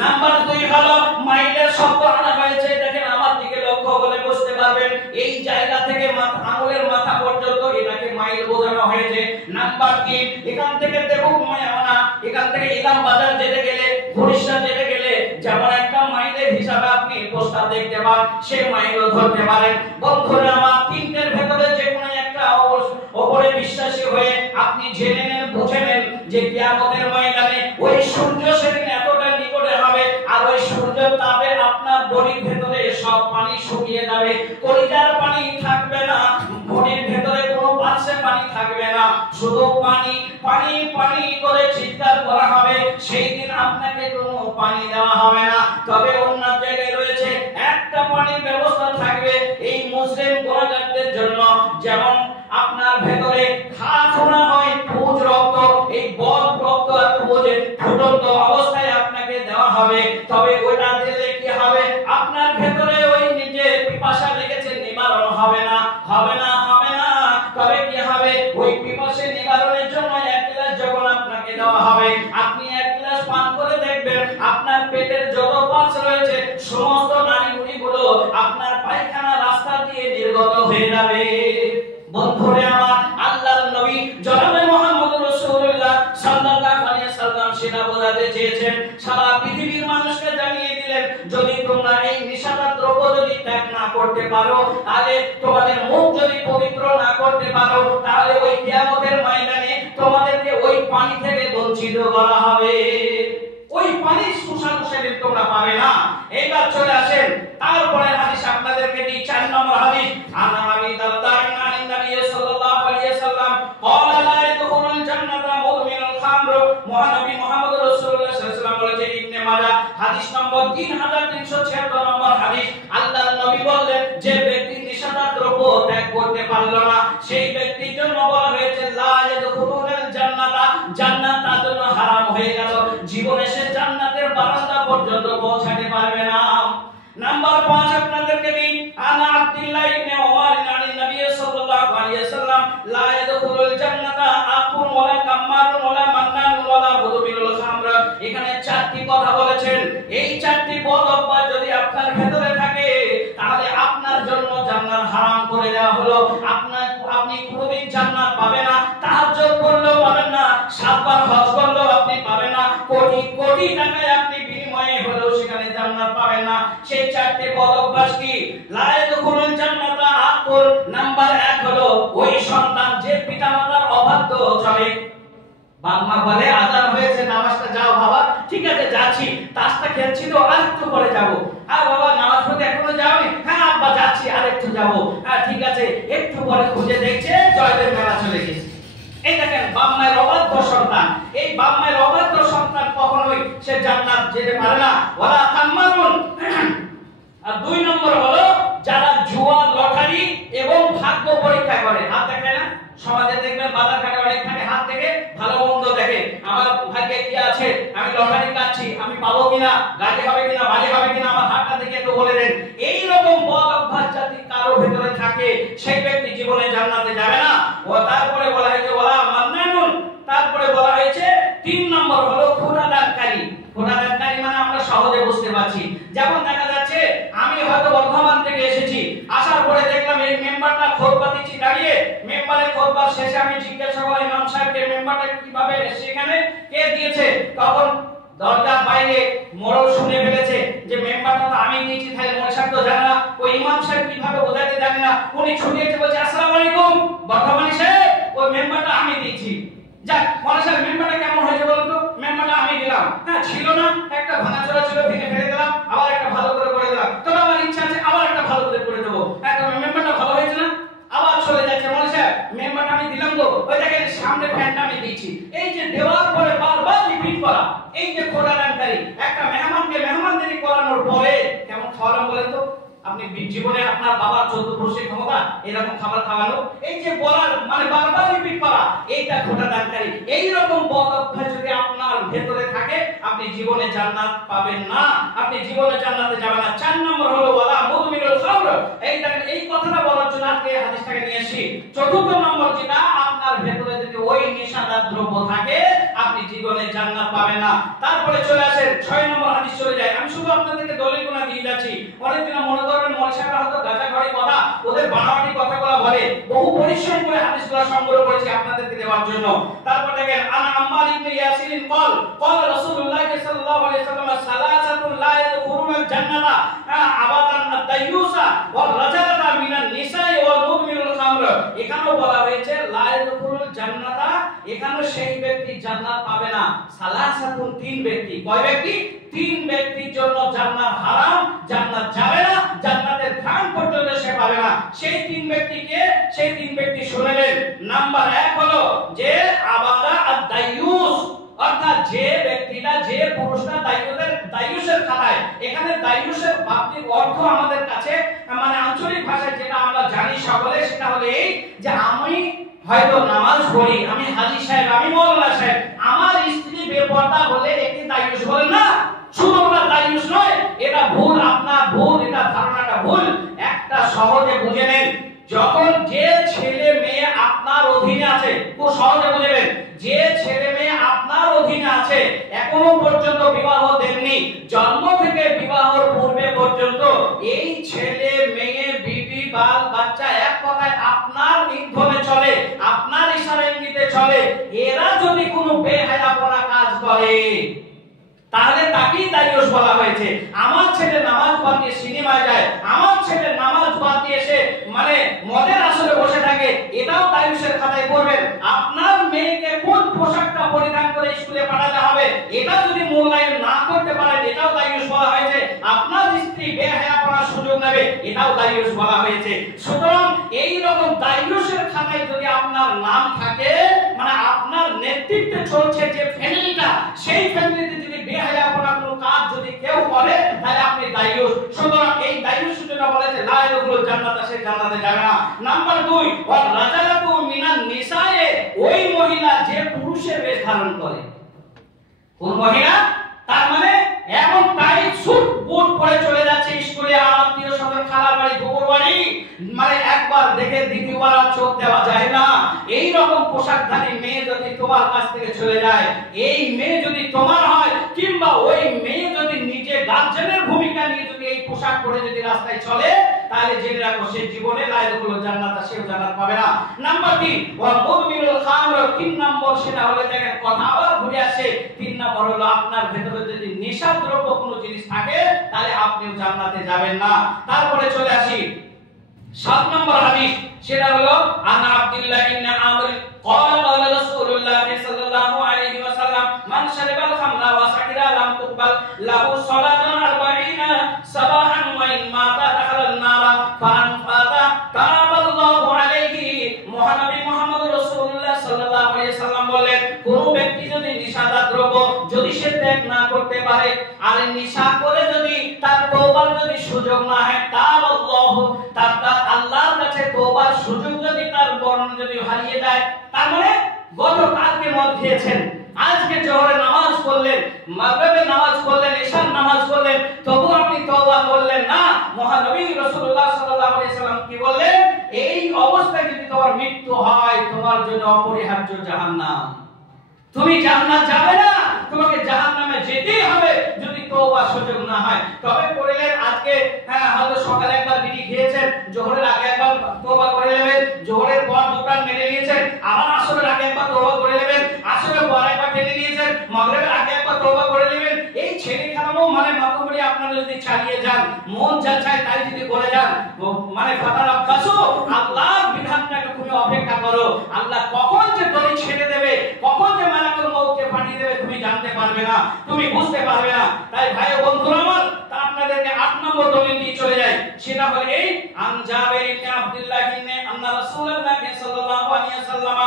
নাম্বার 2 হলো মাইলের শব্দ আনা হয়েছে। দেখেন আমার দিকে লক্ষ্য করে বুঝতে পারবেন এই জায়গা থেকে আঙুলের মাথা পর্যন্ত এটাকে মাইল বোঝানো হয়েছে। নাম্বার 3 এখান থেকে দেবুক মায়ানা এখান থেকে ইলাম বাজার যেতে গেলে বরিশাল যেতে গেলে যেমন একটা মাইলের হিসাবে আপনি পোস্টার দেখতে পান সেই মাইলও ধরতে পারেন। বন্ধুরা আমার তিনটের ভেতরে যে কোনো একটা ওপরে বিশ্বাসী হয়ে আপনি জেনে নেন বুঝে নেন যে কিয়ামতের ময়দানে ওই সূর্য সেদিন এতটা নিকটে হবে আর ওই সূর্যের তাপে আপনার বডির ভেতরে সব পানি শুকিয়ে যাবে, কলিজার পানি থাকবে না, বডির ভেতরে কোনো পাশে পানি থাকবে না, শুধু পানি পানি পানি করে চিৎকার করা হবে। সেই দিন আপনাকে কোনো পানি দেওয়া হবে না। তবে অন্য জায়গায় রয়েছে একটা পানির ব্যবস্থা থাকবে এই মুসলিম গুনাহগারদের জন্য। যেমন আপনার ভেতরে খাফনা হয় পুজ রক্ত, এই বদ রক্ত আর পুজে ফুটন্ত অবস্থায় আপনাকে দেওয়া হবে। তবে ওটা দিলে কি হবে আপনার ভেতরে ওই নিজে পিপাসা লেগেছে নিবারণ হবে না হবে না হবে না। তবে কি হবে ওই পিপাসা নিবারণের জন্য এক গ্লাস যখন আপনাকে দেওয়া হবে আপনি এক গ্লাস পান করে দেখবেন আপনার পেটের যত পাশ রয়েছে সমস্ত নাড়িগুলো আপনার পায়খানা রাস্তা দিয়ে নির্গত হয়ে যাবে। বন্ধুরে আমার আল্লাহর নবী জনাবে মুহাম্মদ রাসূলুল্লাহ সাল্লাল্লাহু আলাইহি সাল্লাম সেটা বোঝাতে চেয়েছেন, সারা পৃথিবীর মানুষকে জানিয়ে দিলেন যদি তোমরা এই নিশাদার দ্রব্য যদি ত্যাগ না করতে পারো, তাহলে তোমাদের মুখ যদি পবিত্র না করতে পারো, তাহলে ওই কিয়ামতের ময়দানে তোমাদেরকে ওই পানি থেকে বঞ্চিত করা হবে। ওই পানি সুস্বাদু সেদিন তোমরা পাবে না। এইবার চলে আসেন তারপরে হাদিস আপনাদেরকে দিই 4 নম্বর হাদিস। আনা আবি দারদা আন নবী সাল্লাল্লাহু আলাইহি সাল্লাম قال لا يدخل الجنة مدمن الخمر। মহানবী মুহাম্মদ রাসূলুল্লাহ সাল্লাল্লাহু আলাইহি ওয়াসাল্লাম বলেছেন ইবনে মাজাহ হাদিস নম্বর 3376 নম্বর হাদিস। আল্লাহর নবী বললেন যে ব্যক্তি নিশাদার দ্রব্য ত্যাগ করতে পারলো না সেই ব্যক্তির জন্য বলা হয়েছে লা ইয়াদখুলুল জান্নাতা, জান্নাত তার জন্য হারাম হয়ে গেল, জীবনে সে জান্নাতের বারান্দা পর্যন্ত পৌঁছাতে পারবে না। নাম্বার 5 আপনাদেরকে দিই আনা আব্দুল্লাহ ইবনে ওমর আনি নবী সাল্লাল্লাহু আলাইহি ওয়াসাল্লাম লা ইয়াদখুলুল জান্নাতা আকুন ওয়ালা কাম্মারুন ওয়ালা মান্নানুন ওয়ালা মুদমিনুল খামর। এখানে 4টি কথা বলেছেন। এই 4টি বদ অভ্যাস যদি আপনার ভেতরে থাকে তাহলে আপনার জন্য জান্নাত হারাম করে দেওয়া হলো। আপনি কোনোদিন জান্নাত পাবেন না, তাহাজ্জুদ করলেও পাবেন না, 7 বার হজ করলেও আপনি পাবেন না, কোটি কোটি টাকায় আপনি বিনিময়ে হলেও সেখানে জান্নাত পাবেন না। সেই 4টি বদ অভ্যাস কি? লা ইয়াদখুলুল জান্নাতা আকুল। নাম্বার 1 হলো ওই সন্তান যে পিতামাতার অবাধ্য চলে। বাবা বলে আযান হয়েছে নামাজটা যাও বাবা, ঠিক আছে যাচ্ছি, তাসটা খেলছি তো আর একটু পরে যাব। আর বাবা নামাজ পড়তে এখনো যাওনি? হ্যাঁ আব্বা যাচ্ছি আর একটু যাব। হ্যাঁ ঠিক আছে, একটু পরে খুঁজে দেখছে জয়দেব মেলা চলে গেছে। এই দেখেন বাপ মায়ের অবাধ্য সন্তান, এই বাপ মায়ের অবাধ্য সন্তান কখনোই সে জান্নাত যেতে পারে না। ওয়ালা কাম্মারুন। আর 2 নম্বর হলো যারা জুয়া লটারি এবং ভাগ্য পরীক্ষা করে। হাত দেখে না সমাজে দেখবেন বাজার ঘাটে অনেক থাকে হাত থেকে ভালো মন্দ দেখে, আমার ভাগ্যে কি আছে, আমি লটারি কাটছি, আমি পাবো কিনা, গাড়ি হবে কিনা, বাড়ি হবে কিনা, আমার হাতটা দেখে একটু বলে দেন। এই রকম বদ অভ্যাস যদি কারো ভিতরে থাকে সেই ব্যক্তি জীবনে জান্নাতে যাবে না। ও তারপরে বলা হয়েছে ওয়ালা মান্নানুন। তারপরে বলা হয়েছে 3 নম্বর হলো খোটা দানকারী। খোটা দানকারী মানে আমরা সহজে বুঝতে পারছি। যেমন দেখা যাচ্ছে আমি হয়তো বর্ধমান থেকে এসেছি, আসার পরে দেখলাম এই মেম্বারটা খোদবা দিচ্ছি দাঁড়িয়ে, মেম্বারের খোদবার শেষে আমি জিজ্ঞাসা করলাম ইমাম সাহেবকে মেম্বারটা কিভাবে সেখানে কে দিয়েছে, তখন দরজার বাইরে মোড়ল শুনে ফেলেছে যে মেম্বারটা তো আমি দিয়েছি, তাহলে মোড়ল সাহেব তো জানে না, ওই ইমাম সাহেব কিভাবে বোঝাতে জানে না, উনি ছুটে এসে বলছে আসসালামু আলাইকুম বর্ধমানী সাহেব, ওই মেম্বারটা আমি দিয়েছি। যাক মোড়ল সাহেব মেম্বারটা কেমন হয়েছে বলুন তো? মেম্বারটা আমি দিলাম। হ্যাঁ ছিল না, একটা ভাঙাচোরা ছিল, ভেঙে ফেলে দিলাম, আবার একটা ভালো করে করে দিলাম, তবে আমার ইচ্ছা আছে আবার একটা ভালো করে করে দেবো। হ্যাঁ তবে মেম্বারটা ভালো হয়েছে না? আবার চলে যাচ্ছে মোড়ল সাহেব মেম্বারটা আমি দিলাম গো, ওই দেখেন সামনে ফ্যানটা আমি দিয়েছি। এই যে দেওয়ার পরে বারবার রিপিট করা, এই যে খোটা দানকারী, একটা মেহমানকে মেহমানদারি করানোর পরে কেমন খাওয়ালাম বলেন তো? আপনি জীবনে আপনার বাবার 14 বছরের ক্ষমতা এরকম খাবার খাওয়ানো, এই যে বলার মানে বারবার রিপিট করা, এইটা খোটা দানকারী। এই রকম বদ অভ্যাস যদি আপনার ভেতরে থাকে আপনি জীবনে জান্নাত পাবেন না, আপনি জীবনে জান্নাতে যাবেন না। 4 নম্বর হলো ওয়ালা মুদমিনুল খামর। এই দেখেন এই কথাটা বলার জন্য আজকে বিষয়টাকে নিয়ে আসি। চতুর্থ নম্বর যেটা, আপনার ভেতরে যদি ওই নেশাদার দ্রব্য থাকে আপনি জীবনে জান্নাত পাবেন না। তারপরে চলে আসেন 6 নম্বর হাদিস চলে যায়। আমি শুধু আপনাদেরকে দলিলগুলো দিয়ে যাচ্ছি। অনেকদিন মনে করবেন মলসারা হয়তো গাজাঘড়ি কথা, ওদের বানাওয়াটি কথাগুলো বলে, বহু পরিশ্রম করে হাদিসগুলো সংগ্রহ করেছি আপনাদেরকে দেওয়ার জন্য। তারপর দেখেন আনা আম্মার ইবনে ইয়াসির قال قال رسول الله صلى الله عليه وسلم ثلاثه لا يدخلون الجنه আবাদান আদ-দায়ুসা ওয়াল রাজালাতা মিনান নিসাই ওয়াল মুদমিনুল খামর। এখানেও বলা হয়েছে লা ইয়াদখুলুল জান্নাতা, এখানেও সেই ব্যক্তি জান্নাত পাবে না। সালাসাতুন, তিন ব্যক্তি। কয় ব্যক্তি? তিন ব্যক্তির জন্য জান্নাত হারাম, জান্নাত যাবে না, জান্নাতের ঘ্রাণ পর্যন্ত সে পাবে না। সেই তিন ব্যক্তিকে, সেই তিন ব্যক্তি শুনলেন। নাম্বার 1 হলো যে আবাদা আদ-দায়ুস, অর্থাৎ যে ব্যক্তিটা, যে পুরুষটা দায়ুসের খাতায়, এখানে দায়ুসের বাক্যের অর্থ আমাদের কাছে মানে আঞ্চলিক ভাষায় যেটা আমরা জানি সকলে, সেটা হলো এই যে আমি হয়তো নামাজ পড়ি, আমি হাজী সাহেব, আমি মাওলানা সাহেব, আমার স্ত্রী বেপরদা হলে একে দায়ুস বলে না। শুধু ওটা দায়ুস নয়, এটা ভুল, আপনার ভুল, এটা ধারণাটা ভুল। একটা সহজে বুঝে নেন, যখন যে ছেলে মেয়ে আপনার অধীনে আছে, খুব সহজে বুঝে নেন, যে ছেলে মেয়ে আপনার অধীনে আছে এখনো পর্যন্ত বিবাহ দেননি, জন্ম থেকে বিবাহর পূর্বে পর্যন্ত এই ছেলে মেয়ে বিবি বাল বাচ্চা এক কথায় আপনার নির্দেশে চলে, আপনার ইশারা ইঙ্গিতে চলে। এরা যদি কোনো বেহায়াপনা কাজ করে তাহলে তাকেই দায়ুস বলা হয়েছে। আমার ছেলে নামাজ বাদ দিয়ে সিনেমায় যায়, আমার ছেলে নামাজ বাদ দিয়ে এসে মানে মদের আসরে বসে থাকে, এটাও দায়ুসের খাতায় পড়বেন। আপনার মেয়েকে কোন পোশাকটা পরিধান করে স্কুলে পাঠাতে হবে এটা যদি মূল্যায়ন না করতে পারেন, এটাও দায়ুস বলা হয়েছে। আপনার স্ত্রী বেহায়াপনার সুযোগ নেবে, এটাও দায়ুস বলা হয়েছে। সুতরাং এই রকম দায়ুসের খাতায় যদি আপনার নাম থাকে, মানে আপনার নেতৃত্বে চলছে যে ফ্যামিলিটা, সেই ফ্যামিলিতে যদি বেহায়াপনা কোনো কাজ যদি কেউ করে তাহলে আপনি দায়ুস। সুতরাং এই দায়ুস যেটা বলেছে লা ইয়াদখুলুল জান্নাতা, সে জান্নাতে যাবে না। নাম্বার 2 ওয়াল রাজালাতু মিনান নিসায়ে, ওই মহিলা যে পুরুষের বেশ ধারণ করে। কোন মহিলা? তার মানে এমন টাইট স্যুট বুট পরে চলে যাচ্ছে স্কুলে, আত্মীয় স্বজন, খালার বাড়ি, গোবর বাড়ি, মানে একবার দেখে দ্বিতীয়বার আর চোখ দেওয়া যায় না। এই রকম পোশাকধারী মেয়ে যদি তোমার কাছ থেকে চলে যায়, এই মেয়ে যদি তোমার হয়, কিংবা ওই মেয়ে যদি নিজে গার্জেনের ভূমিকা নিয়ে যদি এই পোশাক পরে যদি রাস্তায় চলে, তাহলে জেনে রাখো সে জীবনে লা ইয়াদখুলুল জান্নাতা, সে জান্নাত পাবে না। নাম্বার 3 ওয়াল মুদমিনুল খামর, 3 নম্বর সেটা হলো, দেখেন কথা আবার ঘুরে আসে, 3 নম্বর হলো আপনার ভেতরে যদি নেশাদ্রব্য কোনো জিনিস থাকে তাহলে আপনিও জান্নাতে যাবেন না। তারপরে চলে আসি 7 নম্বর হাদিস, সেটা হলো আনা আব্দুল্লাহ ইবনে আমর قال قال رسول الله صلى الله عليه وسلم من شرب الخمر وسكر لم تقبل له صلاة 40 صباحا وإن مات دخل النار فأن فات تاب الله عليه। মহানবী মুহাম্মদ রাসূলুল্লাহ সাল্লাল্লাহু আলাইহি ওয়াসাল্লাম বলেন, কোন ব্যক্তি যদি নেশাদার দ্রব্য যদি সে ত্যাগ না করতে পারে, আর নেশা করে যদি তার তওবার যদি সুযোগ না হয়, তাবাল্লাহু, তার আল্লাহর কাছে তওবার সুযোগ যদি তার বরণ যদি হারিয়ে যায়, তার মানে গতকালকে মদ খেয়েছেন, আজকে জোহরে নামাজ পড়লেন, মাগরিবে নামাজ পড়লেন, ইশার নামাজ পড়লেন, তবু আপনি তওবা করলেন না, মহানবী রাসূলুল্লাহ সাল্লাল্লাহু আলাইহি ওয়াসাল্লাম কি বললেন? এই অবস্থায় যদি তোমার মৃত্যু হয়, তোমার জন্য অপরিহার্য জাহান্নাম, তুমি জান্নাত যাবে না, তোমাকে জাহান্নামে যেতেই হবে যদি তওবার সুযোগ না হয়। তবে করলেন আজকে, হয়তো সকালে একবার বিড়ি খেয়েছেন, জোহরের আগে একবার তওবা করে নেবেন, জোহরের পর দুটান মেনে নিয়েছেন, আবার আসরের আগে একবার তওবা করে নেবেন, আসরের পর একবার মেনে নিয়েছেন, মাগরিবের আগে একবার তওবা করে নেবেন। এই ছেলে খারাপও মানে মাতবরি আপনারা যদি চালিয়ে যান, মন যা চায় তাই যদি করে যান, মানে ফাতার আব্বাসু, আল্লাহর বিধানটাকে তুমি অপেক্ষা করো। আল্লাহ কখন যে দড়ি ছেড়ে দেবে, কখন যে মালাকুল মউতকে পাঠিয়ে দেবে তুমি জানতে পারবে না, তুমি বুঝতে পারবে না। তাই ভাই ও বন্ধুরা আমার, তা আপনাদেরকে 8 নম্বর দলিল দিয়ে চলে যায়, সেটা হলো এই আন জাবের ইবনে আব্দুল্লাহ ইবনে আন্না রাসূলুল্লাহ সাল্লাল্লাহু আলাইহি ওয়াসাল্লাম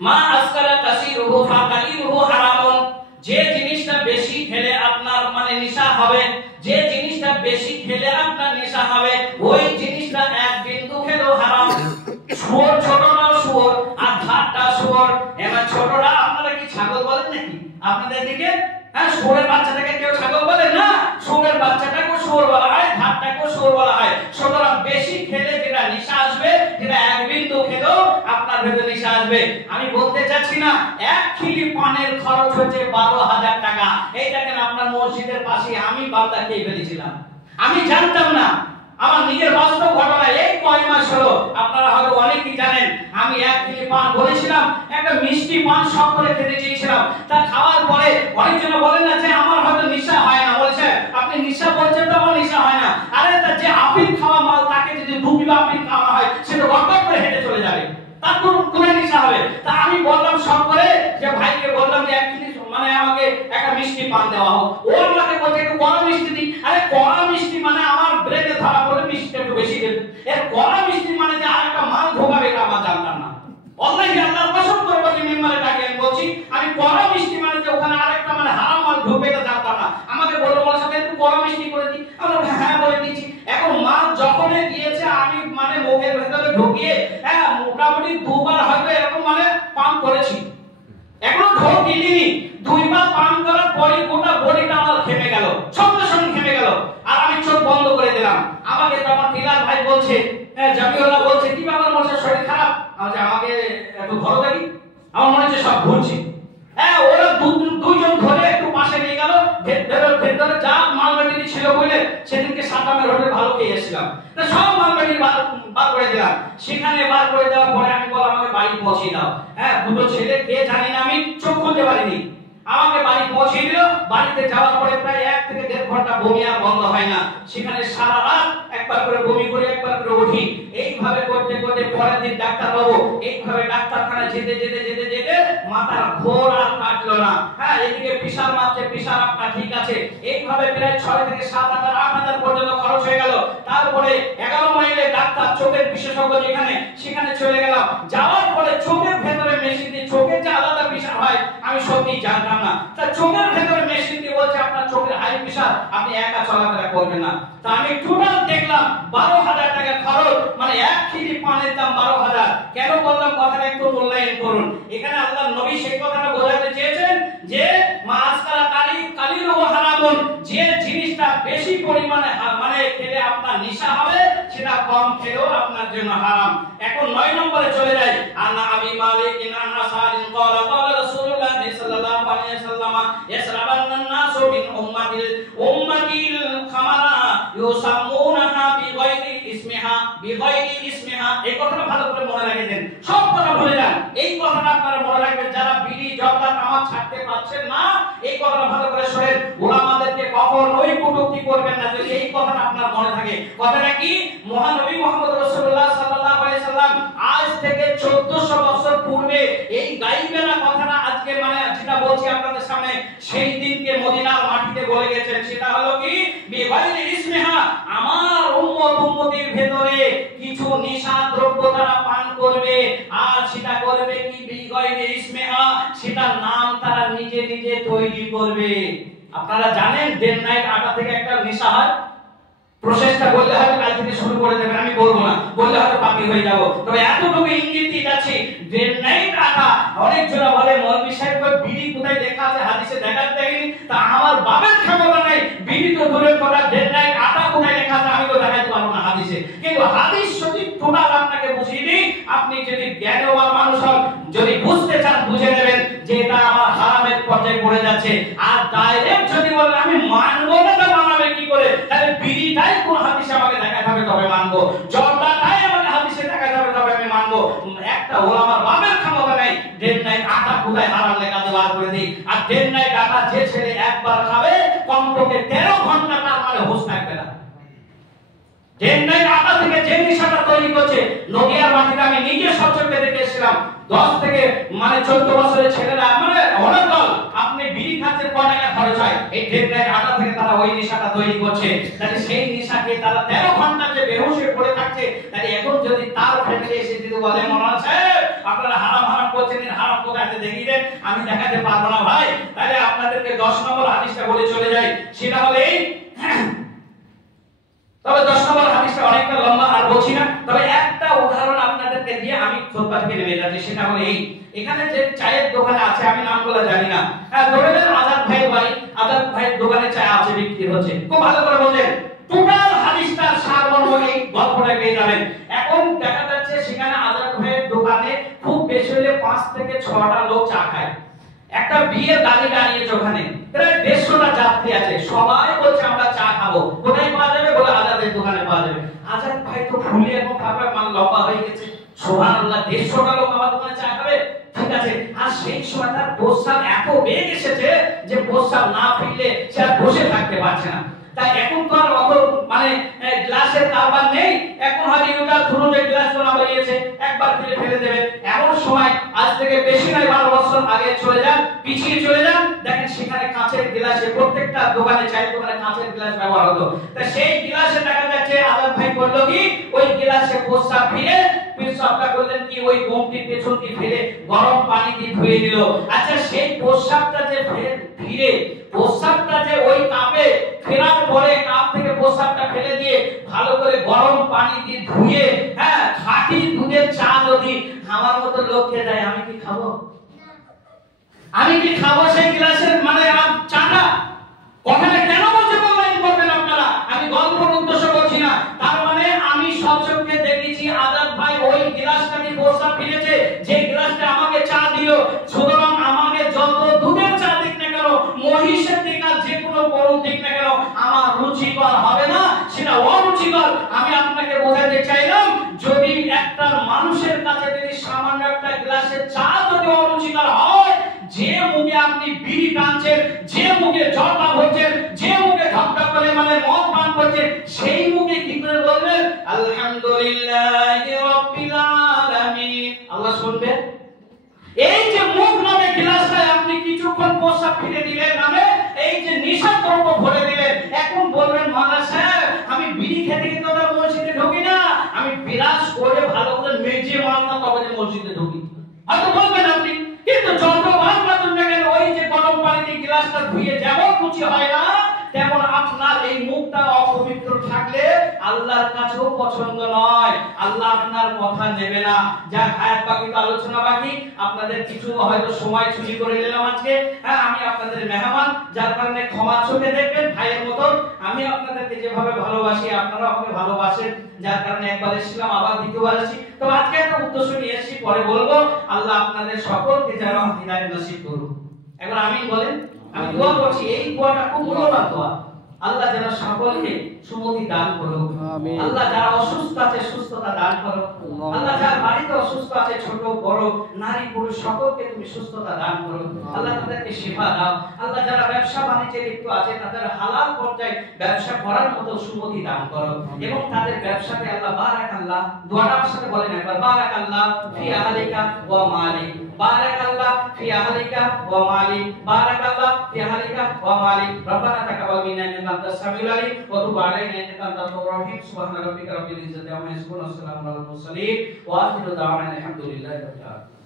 মা আসকারা কাসীরুহু ফাকালিলুহু হারামুন, যে জিনিসটা বেশি খেলে আপনার মানে নেশা হবে, যে জিনিসটা বেশি খেলে আপনার নেশা হবে, ওই জিনিসটা এক বিন্দু খেলেও হারাম। শুয়োর ছোট না শুয়োর, আর ধারটা শুয়োর। এবার ছোটরা আপনারা কি ছাগল বলেন নাকি আপনাদের দিকে? শুয়োরের বাচ্চাটাকে কেউ ছাগল বলে না, শুয়োরের বাচ্চাটাকে শুয়োর বলা হয়, ধারটাকে শুয়োর বলা হয়। সুতরাং বেশি খেলে যেটা নেশা আসবে আসবে। আমি বলতে চাচ্ছি না এক খিলি পানের খরচ হচ্ছে 12,000 টাকা। এই দেখেন আপনার মসজিদের পাশে আমি বান্দা খেয়ে ফেলেছিলাম, আমি জানতাম না। আমার নিজের বাস্তব ঘটনা, এই কয় মাস হলো আপনারা হয়তো অনেকেই জানেন, আমি এক খিলি পান বলেছিলাম, একটা মিষ্টি পান শখ করে খেতে চেয়েছিলাম। তা খাওয়ার পরে অনেকজন বলেন না যে আমার হয়তো নেশা হয় না। বলছে আপনি নেশা বলছেন তো আমার নেশা হয় না। আরে তা যে আপিল খাওয়া মাল তাকে যদি 2 কিলো আপিল খাওয়া হয় সে তো গটগট করে হেঁটে চলে যাবে, তার কোন নেশা হবে? তা আমি বললাম শখ করে যে ভাইকে বললাম যে এক খিলি মানে আমাকে একটা মিষ্টি পান দেওয়া হোক। ও আমাকে বলছে একটু কড়া মিষ্টি দিই। আরে কড়া মিষ্টি মানে আমার ব্রেনে ধরা পড়ে মিষ্টিটা একটু বেশি দেবে। এর কড়া মিষ্টি মানে যে আর একটা মাল ঢোকাবে এটা আমার জানতাম না। অনলাইনে আল্লাহর কসম করে বলি মেম্বারে ডাকে আমি বলছি আমি কড়া মিষ্টি মানে যে ওখানে আরেকটা মানে হারাম মাল ঢোকে এটা জানতাম না। আমাকে বললো বলার সাথে একটু কড়া মিষ্টি করে দিই। আমরা হ্যাঁ বলে দিয়েছি। এখন মাল যখনই দিয়েছে আমি মানে মুখের ভেতরে ঢুকিয়ে মোটামুটি 2 বার হয়তো এরকম মানে পান করেছি। এখনো ঢোক দিইনি। 2 বার পান করার পরে গোটা বডিটা আমার ঘেমে গেল, সঙ্গে সঙ্গে ঘেমে গেল। আর আমি চোখ বন্ধ করে দিলাম। আমাকে তখন টিলার ভাই বলছে, জামিউল্লাহ বলছে কি ব্যাপার মোর শরীর খারাপ? আমাকে একটু ধরো দেখি। আমার মনে হচ্ছে সব ভুলছে। ওরা দুইজন ধরে একটু পাশে নিয়ে গেল। ভেতরে যা মালবাটি ছিল বলে সেদিনকে সাতামের হোটেল ভালো খেয়ে এসেছিলাম। তা সব মালবাটি বার করে দিলাম। সেখানে বার করে দেওয়ার পরে আমি বললাম আমাকে বাড়ি পৌঁছে দাও। দুটো ছেলে কে জানি না, আমি চোখ খুলতে পারিনি। আমাকে বাড়ি পৌঁছে দিল। বাড়িতে যাওয়ার পরে প্রায় 1 থেকে 1.5 ঘন্টা বমি আর বন্ধ হয় না। সেখানে সারা রাত একবার করে বমি করে একবার করে উঠি। এইভাবে করতে করতে পরের দিন ডাক্তার বাবু এইভাবে ডাক্তারখানা যেতে যেতে যেতে যেতে মাথার ঘোর আর কাটলো না। এদিকে প্রেসার মাপছে, প্রেসার আপনার ঠিক আছে। এইভাবে প্রায় 6 থেকে 7,000 8,000 পর্যন্ত খরচ হয়ে গেল। তারপরে 11 মাইলে ডাক্তার চোখের বিশেষজ্ঞ যেখানে সেখানে চলে গেলাম। যাওয়ার পরে চোখের ভেতরে মেশিন দিয়ে চোখের যে আলাদা প্রেসার হয় আমি সত্যি জানতাম না। তা চোখের ভেতরে মেশিন দিয়ে বলছে আপনার চোখের হাই প্রেসার, আপনি একা চলাফেরা করবেন না। তা আমি টোটাল দেখলাম 12,000 টাকা খরচ, মানে এক খিলি পানের দাম 12,000। কেন বললাম কথাটা একটু মূল্যায়ন করুন। এখানে আল্লাহর নবী সেই কথাটা বোঝাতে চেয়েছেন যে মাসকালা কালিল ওয়া হারামুন, যে জিনিসটা বেশি পরিমাণে মানে খেলে আপনার নেশা হবে সেটা কম খেলেও আপনার জন্য হারাম। এখন 9 নম্বরে চলে যাই। আনা আবি মালিক আন সালিম ক্বালা ক্বালা রাসূলুল্লাহ সাল্লাল্লাহু আলাইহি ওয়াসাল্লাম ইয়াসরাবান্না নাসু মিন উম্মাতিল খামারা ইউসাম্মুনাহা বিগাইরি ইসমিহা। এই কথাটা ভালো করে মনে রাখবেন, সব কথা ভুলে যান। এই কথাটা আপনারা মনে রাখবেন। যারা বিড়ি জর্দা তামাক ছাড়তে পারছেন না এই কথাটা ভালো করে শুনেন। উলামাদেরকে কখনোই কটূক্তি করবেন না যদি এই কথাটা আপনার মনে থাকে। কথাটা কি? মহানবী মুহাম্মদ রাসূলুল্লাহ সাল্লাল্লাহু আলাইহি সাল্লাম আজ থেকে 1400 বছর পূর্বে এই গায়বেরা কথাটা আজকে মানে যেটা বলছি আপনাদের সামনে সেই দিনকে মদিনার মাটিতে বলে গেছেন। সেটা হলো কি? বিগাইরি ইসমিহা, আমার উম্মতির ভেতরে কিছু নিশা দ্রব্য তারা পান করবে। আর সেটা করবে কি? বিগাইরি ইসমিহা, সেটার নাম তারা নিজে নিজে তৈরি করবে। আপনারা জানেন ডে নাইট আটা থেকে একটা নেশা হয়। প্রসেসটা বললে হয়তো কাল থেকে শুরু করে দেবেন, আমি বলবো না, বললে হয়তো পাপী হয়ে যাব। তবে এতটুকু ইঙ্গিত দিয়ে যাচ্ছি, ডে নাইট আটা অনেক জোড়া বলে মৌলভী সাহেব বিড়ি কোথায় লেখা আছে হাদিসে দেখাতে দেয়নি। তা আমার বাবার ক্ষমতা নাই, বিড়ি তো দূরের কথা, ডে নাইট আটা কোথায় লেখা আছে আমি তো দেখাতে পারবো না হাদিসে। কিন্তু হাদিস সঠিক টোটাল আপনাকে বুঝিয়ে দিই। আপনি যদি জ্ঞানবান মানুষ হন, যদি বুঝতে চান বুঝে নেবেন যে এটা আমার হারামের পর্যায়ে পড়ে যাচ্ছে। আর ডাইরেক্ট যদি বলেন আমি মানবো না, তা মানাবে কি করে? তাহলে বিড়িটাই কোন হাদিসে আমাকে দেখাতে হবে তবে মানবো, জর্দাটাই আমাকে হাদিসে দেখাতে হবে তবে আমি মানবো। একটা ওলামার বাবার ক্ষমতা নাই ডে নাইট আটা কোথায় হারাম লেখা আছে বার করে দিই। আর ডে নাইট আটা যে ছেলে একবার খাবে কমপক্ষে 13 ঘন্টা তার মানে হুঁশ থাকবে না। ডে নাইট আটা থেকে যে নেশাটা তৈরি করছে নদিয়ার মাটিতে আমি নিজে সচক্ষে দেখে এসেছিলাম। 10 থেকে মানে 14 বছরের ছেলেরা মানে অনেক দল, আপনি বিড়ি খাচ্ছেন কয় টাকা খরচ হয়, এই ডে নাইট আটা থেকে তারা ওই নেশাটা তৈরি করছে। তাহলে সেই নেশাকে তারা 13 ঘন্টা যে বেহুশ হয়ে পড়ে থাকছে, তাহলে এখন যদি তার ফ্যামিলি এসে যদি বলে মনে আছে আপনারা হারাম হারাম করছেন, হারাম কোথায় আছে দেখিয়ে দেন, আমি দেখাতে পারবো না ভাই। তাহলে আপনাদেরকে 10 নম্বর হাদিসটা বলে চলে যাই। সেটা হলো এই, তবে 10 নম্বর হাদিসটা অনেকটা লম্বা আর বলছি না, তবে একটা উদাহরণ আপনাদেরকে দিয়ে আমি খুতবা থেকে নেমে যাচ্ছি। সেটা হলো এই, এখানে যে চায়ের দোকানে আছে আমি নামগুলো জানি না, ধরে নেন আজাদ ভাইয়ের বাড়ি, আজাদ ভাইয়ের দোকানে চা আছে, বিক্রি হচ্ছে। খুব ভালো করে বলেন টোটাল হাদিসটার সারমর্ম এই গল্পটা পেয়ে যাবেন। এখন দেখা যাচ্ছে সেখানে আজাদ ভাইয়ের দোকানে খুব বেশি হলে 5 থেকে 6টা লোক চা খায়। একটা বিয়ের গাড়ি দাঁড়িয়েছে ওখানে, প্রায় 150টা যাত্রী আছে, সবাই বলছে আমরা চা খাবো। কোথায় পাওয়া যাবে? বলে আজাদের দোকানে পাওয়া যাবে। আজাদ ভাই তো ফুলে এবং তারপরে মান লম্বা হয়ে গেছে, সুবহানাল্লাহ, 150টা লোক আমার দোকানে চা খাবে, ঠিক আছে। আর সেই সময় তার প্রস্রাব এত বেগ এসেছে যে প্রস্রাব না ফেললে সে আর বসে থাকতে পারছে না। তাই এখন তো আর অত মানে গ্লাসের কারবার নেই, এখন হয়তো ইউটার থ্রু যে গ্লাসগুলো বেরিয়েছে একবার ফেলে ফেলে দেবেন। এমন সময় আজ থেকে বেশি নয় 12 বছর আগে চলে যান, পিছিয়ে চলে যান, দেখেন সেখানে কাঁচের গ্লাসে প্রত্যেকটা দোকানে চায়ের দোকানে কাঁচের গ্লাস ব্যবহার হতো। তা সেই গ্লাসে দেখা যাচ্ছে আজাদ ভাই করলো কি, ওই গ্লাসে প্রস্রাব ফিরে প্রস্রাবটা করলেন কি ওই বোমটির পেছন দিয়ে ফেলে গরম পানি দিয়ে ধুয়ে দিল। আচ্ছা সেই প্রস্রাবটা যে ফিরে প্রস্রাবটা যে ওই কাপে ফেরার পরে কাপ থেকে প্রস্রাবটা ফেলে দিয়ে ভালো করে গরম পানি দিয়ে ধুয়ে, হ্যাঁ, খাঁটি দুধের চা যদি আমার মতো লোককে দেয়, আমি কি খাবো? আমি কি খাবো সেই গ্লাসের মানে চাটা? কথাটা কেন বলছে বললেন করবেন আপনারা, আমি গল্পের উদ্দেশ্য বলছি না। তার মানে আমি সবচক্ষে দেখেছি আজাদ ভাই ওই গ্লাসটা দিয়ে প্রস্রাব ফিরেছে, যে গ্লাসটা আমাকে চা দিল। সুতরাং আমাকে যত দুধের চা দিক না কেন, মহিষের দিক আর যে কোনো গরুর দিক না কেন, আমার রুচিকর হবে না, সেটা অরুচিকর। আমি আপনাকে বোঝাতে চাইলাম, যদি একটা মানুষের কাছে যদি সামান্য একটা গ্লাসের চা যদি অরুচিকর হয়, যে মুখে আপনি বিড়ি টানছেন, যে মুখে জর্দা ভরছেন, যে মুখে ঝগড়া করে মানে মদ পান করছেন, সেই মুখে কি করে বলবেন আলহামদুলিল্লাহি রাব্বিল আলামিন? আল্লাহ শুনবে? এই যে মুখ নামে গ্লাসটায় আপনি কিছুক্ষণ প্রস্রাব ফিরে দিলেন, নামে এই যে নিশা দ্রব্য ভরে দিলেন, এখন বলবেন মাওলানা সাহেব আমি বিড়ি খেতে খেতে তো মসজিদে ঢুকি না, আমি বিরাজ করে ভালো করে মেজে মারনা তবে যে মসজিদে ঢুকি, হয়তো বলবেন আপনি। কিন্তু যত বাঁচবেন না কেন, ওই যে গরম পানিতে গ্লাসটা ধুয়ে যেমন রুচি হয় না, তেমন আপনার এই মুখটা অপবিত্র থাকলে আল্লাহর কাছেও পছন্দ নয়, আল্লাহ আপনার কথা নেবে না। যা হায়াত বাকি তো আলোচনা বাকি, আপনাদের কিছু হয়তো সময় চুরি করে নিলাম আজকে। হ্যাঁ, আমি আপনাদের মেহমান, যার কারণে ক্ষমা চোখে দেখবেন ভাইয়ের মতন। আমি আপনাদেরকে যেভাবে ভালোবাসি আপনারা আমাকে ভালোবাসেন, যার কারণে একবার এসেছিলাম আবার দ্বিতীয়বার এসেছি। তো আজকে একটা উদ্দেশ্য নিয়ে এসেছি, পরে বলবো। আল্লাহ আপনাদের সকলকে যেন হিদায়াত নসিব করুন। একবার আমিন বলেন। আমি দোয়া করছি, এই দোয়াটা খুব মূল্যবান দোয়া। আল্লাহ যেন সকলকে সুমতি দান করুন। আল্লাহ যারা অসুস্থ আছে সুস্থতা দান করো। আল্লাহ যারা বাড়িতে অসুস্থ আছে ছোট বড় নারী পুরুষ সকলকে তুমি সুস্থতা দান করো। আল্লাহ তাদেরকে শিফা দাও। আল্লাহ যারা ব্যবসা বাণিজ্যে লিপ্ত আছে তাদের হালাল পর্যায়ে ব্যবসা করার মতো সুমতি দান করো, এবং তাদের ব্যবসাকে আল্লাহ বারাকাল্লাহ, দোয়াটা আমার সাথে বলেন একবার, বারাকাল্লাহ ফি আহলিকা ওয়া মালিক, বারাকাল্লাহ ফি আহলিকা ওয়া মালিক, বারাকাল্লাহ ফি আহলিকা ওয়া মালিক। রব্বানা তাকাব্বাল মিন্না ইন্নাকা আনতাস সামিউল আলিম ওয়া তুব আলাইনা ইন্নাকা আনতাত তাওয়াবুর রহিম। সুবহানা রাব্বিকা রাব্বিল ইজ্জাতি আম্মা ইয়াসিফুন ওয়া সালামুন আলাল মুরসালিন ওয়া আখিরু দাওয়ানা আলহামদুলিল্লাহি রাব্বিল আলামিন।